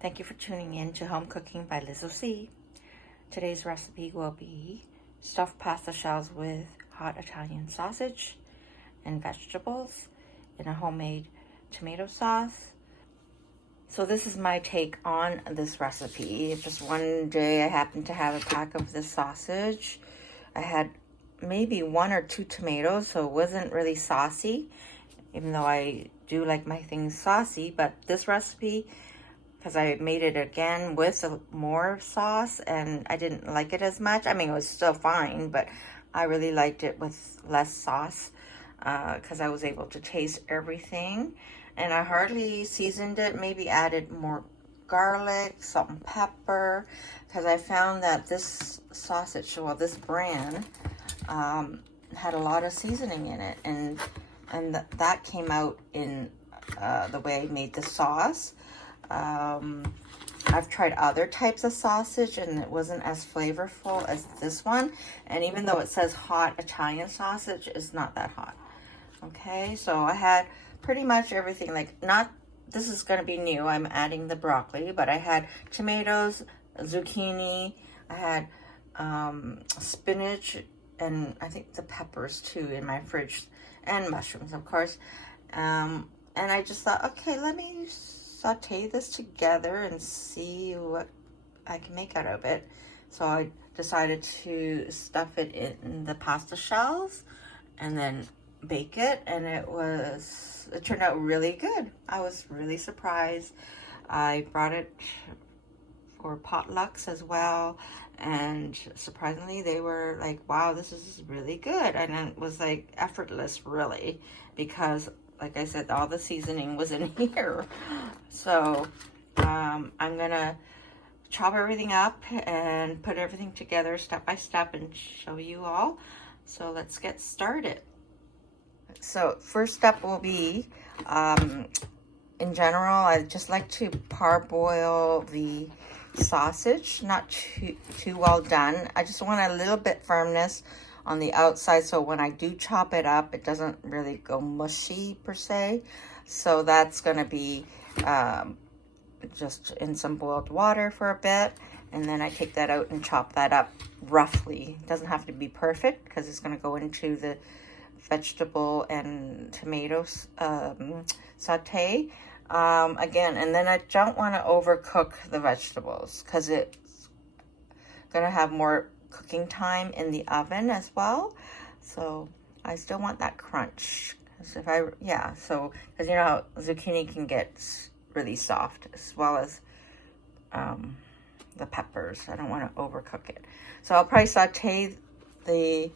Thank you for tuning in to Home Cooking by Liz O.C. Today's recipe will be stuffed pasta shells with hot Italian sausage and vegetables in a homemade tomato sauce. So this is my take on this recipe. Just one day I happened to have a pack of this sausage. I had maybe 1 or 2 tomatoes, so it wasn't really saucy, even though I do like my things saucy. But this recipe, because I made it again with more sauce and I didn't like it as much. I mean, it was still fine, but I really liked it with less sauce because I was able to taste everything. And I hardly seasoned it, maybe added more garlic, salt and pepper, because I found that this sausage, well, this brand, had a lot of seasoning in it, and that came out in the way I made the sauce. I've tried other types of sausage and it wasn't as flavorful as this one, and even though it says hot Italian sausage, it's not that hot. Okay, so I had pretty much everything, like, not, this is going to be new, I'm adding the broccoli, but I had tomatoes, zucchini, I had spinach, and I think the peppers too in my fridge, and mushrooms, of course. And I just thought, okay, let me saute this together and see what I can make out of it. So I decided to stuff it in the pasta shells and then bake it, and it turned out really good. I was really surprised. I brought it for potlucks as well, and surprisingly they were like, wow, this is really good. And it was like effortless, really, because like I said, all the seasoning was in here. So I'm gonna chop everything up and put everything together step by step and show you all. So let's get started. So first step will be, in general, I just like to parboil the sausage, not too well done. I just want a little bit firmness on the outside, so when I do chop it up, it doesn't really go mushy per se. So that's gonna be just in some boiled water for a bit, and then I take that out and chop that up roughly. It doesn't have to be perfect because it's gonna go into the vegetable and tomatoes saute again. And then I don't want to overcook the vegetables because it's gonna have more cooking time in the oven as well. So I still want that crunch. So because you know how zucchini can get really soft, as well as the peppers. I don't want to overcook it. So I'll probably saute the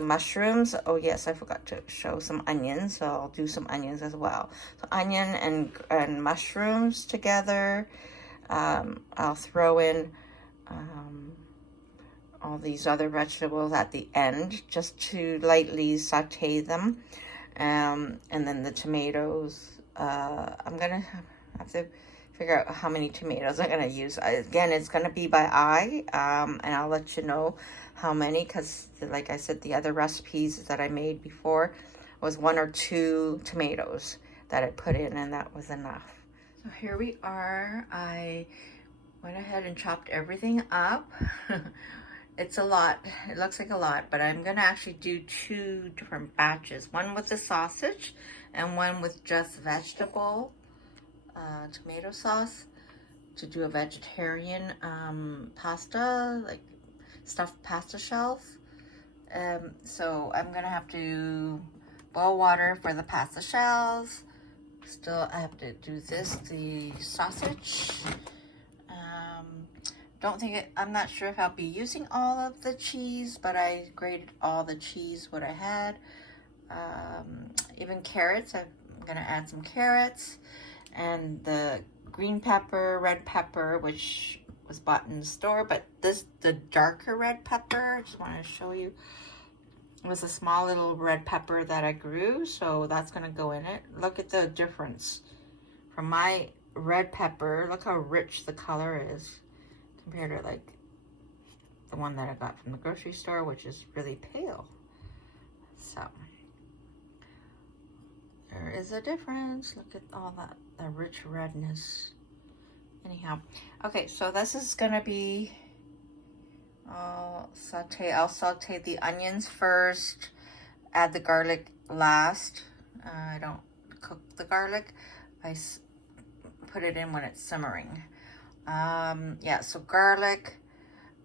mushrooms. Oh yes, I forgot to show some onions, so I'll do some onions as well. So onion and mushrooms together. I'll throw in all these other vegetables at the end just to lightly saute them, and then the tomatoes. I'm gonna have to figure out how many tomatoes I'm gonna use. Again, it's gonna be by eye, and I'll let you know how many, because like I said, the other recipes that I made before was 1 or 2 tomatoes that I put in, and that was enough. So here we are. I went ahead and chopped everything up. It's a lot. It looks like a lot, but I'm gonna actually do 2 different batches. One with the sausage and one with just vegetable tomato sauce, to do a vegetarian pasta, like stuffed pasta shells. So I'm gonna have to boil water for the pasta shells. Still, I have to do the sausage. I'm not sure if I'll be using all of the cheese, but I grated all the cheese what I had. Even carrots, I'm gonna add some carrots, and the green pepper, red pepper, which was bought in the store, but the darker red pepper, I just want to show you, it was a small little red pepper that I grew, so that's gonna go in it. Look at the difference from my red pepper. Look how rich the color is compared to like the one that I got from the grocery store, which is really pale. So there is a difference. Look at all that, the a rich redness. Anyhow, okay, so this is gonna be I'll saute the onions first, add the garlic last. I don't cook the garlic. I put it in when it's simmering. Yeah, so garlic,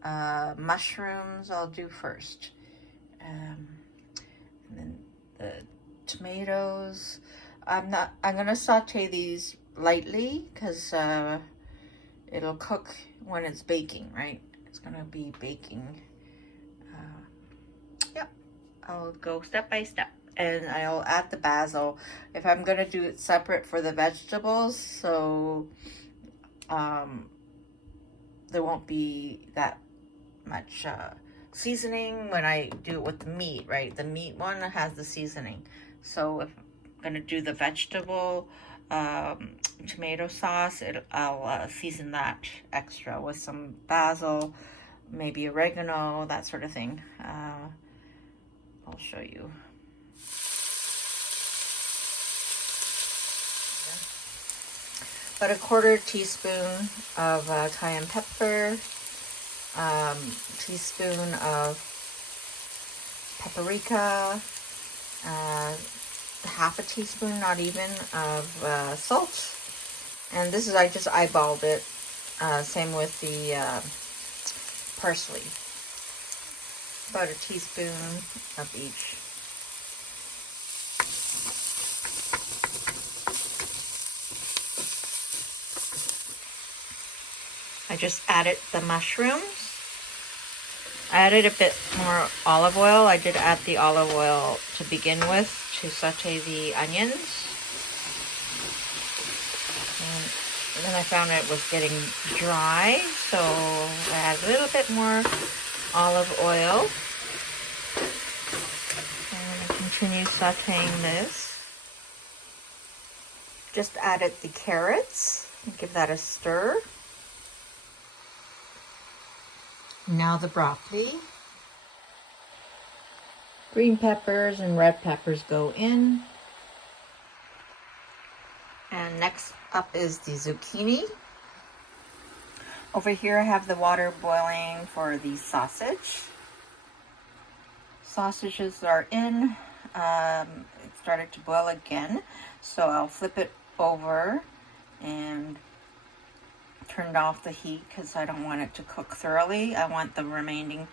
mushrooms I'll do first. And then the tomatoes. I'm gonna saute these lightly because it'll cook when it's baking, right? It's gonna be baking. Yep, I'll go step by step, and I'll add the basil. If I'm gonna do it separate for the vegetables, so there won't be that much seasoning when I do it with the meat, right? The meat one has the seasoning. So if I'm gonna do the vegetable tomato sauce, I'll season that extra with some basil, maybe oregano, that sort of thing. I'll show you. About a 1/4 teaspoon of cayenne pepper, teaspoon of paprika, half a teaspoon, not even, of salt. And this is, I just eyeballed it. Same with the parsley. About a teaspoon of each. I just added the mushrooms. I added a bit more olive oil. I did add the olive oil to begin with to saute the onions. And then I found it was getting dry, so I added a little bit more olive oil. And I continue sauteing this. Just added the carrots and give that a stir. Now the broccoli. Green peppers and red peppers go in. And next up is the zucchini. Over here I have the water boiling for the sausage. Sausages are in. It started to boil again, so I'll flip it over and turned off the heat because I don't want it to cook thoroughly. I want the remaining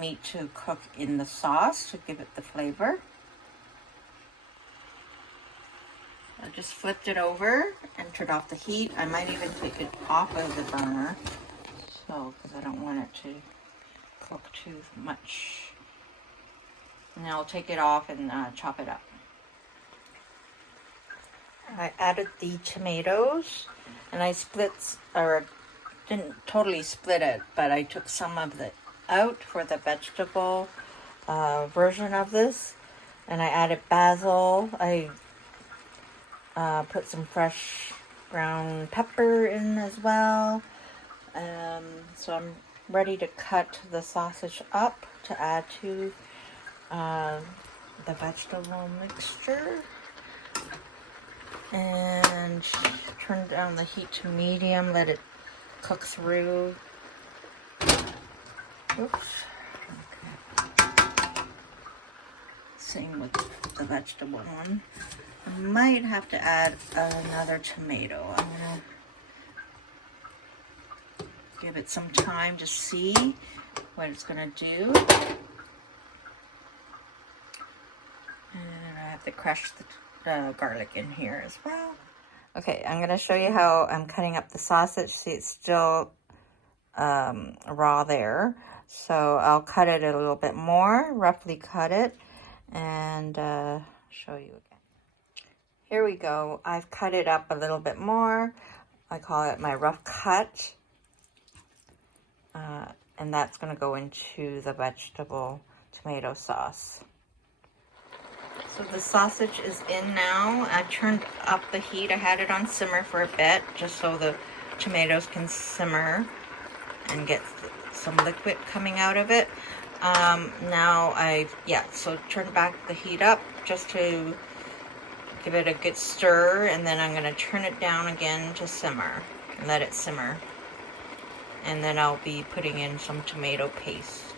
meat to cook in the sauce to give it the flavor. I just flipped it over and turned off the heat. I might even take it off of the burner, so because I don't want it to cook too much. And I'll take it off and chop it up. I added the tomatoes, and I didn't totally split it, but I took some of it out for the vegetable version of this. And I added basil. I put some fresh ground pepper in as well. So I'm ready to cut the sausage up to add to the vegetable mixture. And turn down the heat to medium, let it cook through. Oops. Okay. Same with the vegetable one. I might have to add another tomato. I'm gonna give it some time to see what it's gonna do. And I have to crush the garlic in here as well. Okay, I'm going to show you how I'm cutting up the sausage. See, it's still raw there. So I'll cut it a little bit more, roughly cut it, and show you again. Here we go. I've cut it up a little bit more. I call it my rough cut. And that's going to go into the vegetable tomato sauce. So the sausage is in now. I turned up the heat. I had it on simmer for a bit, just so the tomatoes can simmer and get some liquid coming out of it. Now so turn back the heat up just to Give it a good stir, and then I'm gonna turn it down again to simmer and let it simmer. And then I'll be putting in some tomato paste.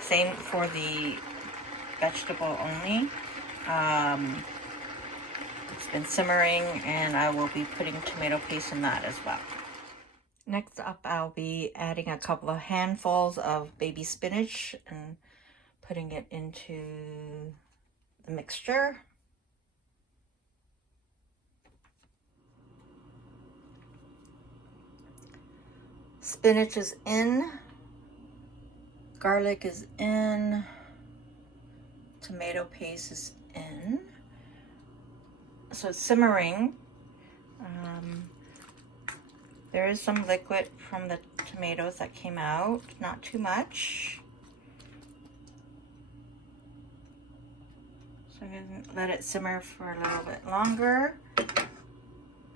Same for the vegetable only. It's been simmering, and I will be putting tomato paste in that as well. Next up, I'll be adding a couple of handfuls of baby spinach and putting it into the mixture. Spinach is in, garlic is in, tomato paste is in. So it's simmering. There is some liquid from the tomatoes that came out, not too much. So I'm going to let it simmer for a little bit longer.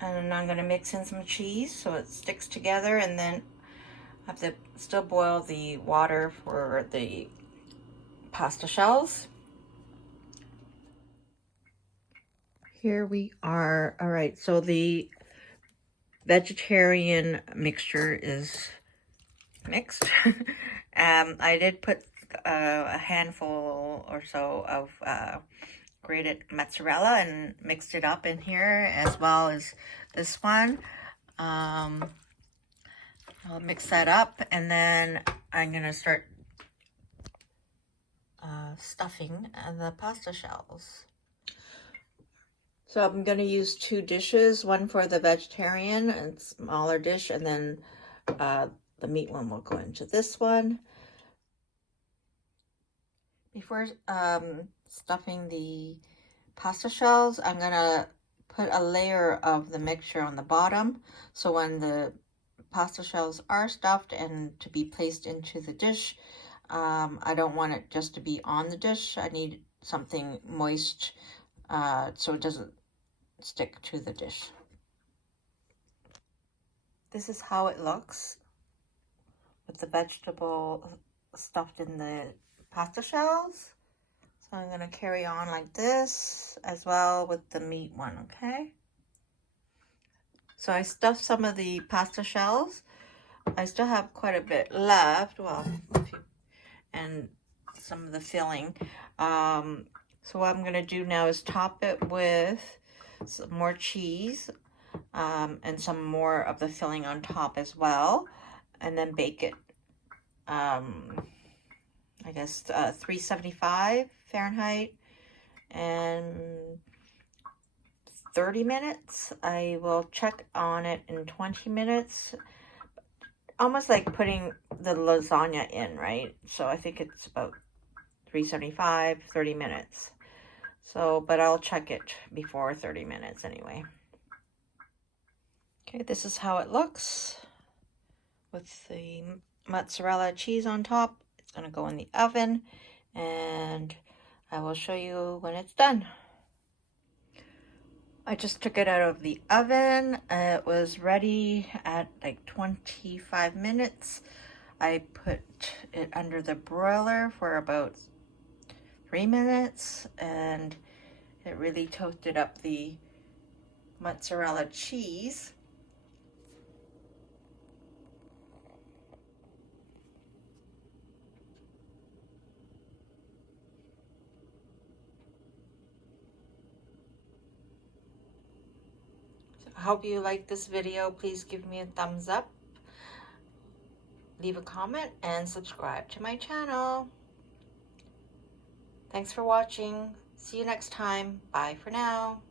And I'm going to mix in some cheese so it sticks together, and then I have to still boil the water for the pasta shells. Here we are. All right, so the vegetarian mixture is mixed. I did put a handful or so of grated mozzarella and mixed it up in here, as well as this one. I'll mix that up, and then I'm gonna start stuffing the pasta shells. So I'm going to use 2 dishes, one for the vegetarian and smaller dish, and then the meat one will go into this one. Before stuffing the pasta shells, I'm going to put a layer of the mixture on the bottom. So when the pasta shells are stuffed and to be placed into the dish, I don't want it just to be on the dish. I need something moist so it doesn't stick to the dish. This is how it looks with the vegetable stuffed in the pasta shells. So I'm going to carry on like this as well with the meat one, okay? So I stuffed some of the pasta shells. I still have quite a bit left, well, and some of the filling. So what I'm going to do now is top it with some more cheese and some more of the filling on top as well, and then bake it, I guess 375 Fahrenheit and 30 minutes. I will check on it in 20 minutes. Almost like putting the lasagna in, right? So I think it's about 375, 30 minutes. So, but I'll check it before 30 minutes anyway. Okay, this is how it looks with the mozzarella cheese on top. It's going to go in the oven, and I will show you when it's done. I just took it out of the oven. It was ready at like 25 minutes. I put it under the broiler for about 3 minutes, and it really toasted up the mozzarella cheese. So I hope you like this video. Please give me a thumbs up, leave a comment, and subscribe to my channel. Thanks for watching. See you next time. Bye for now.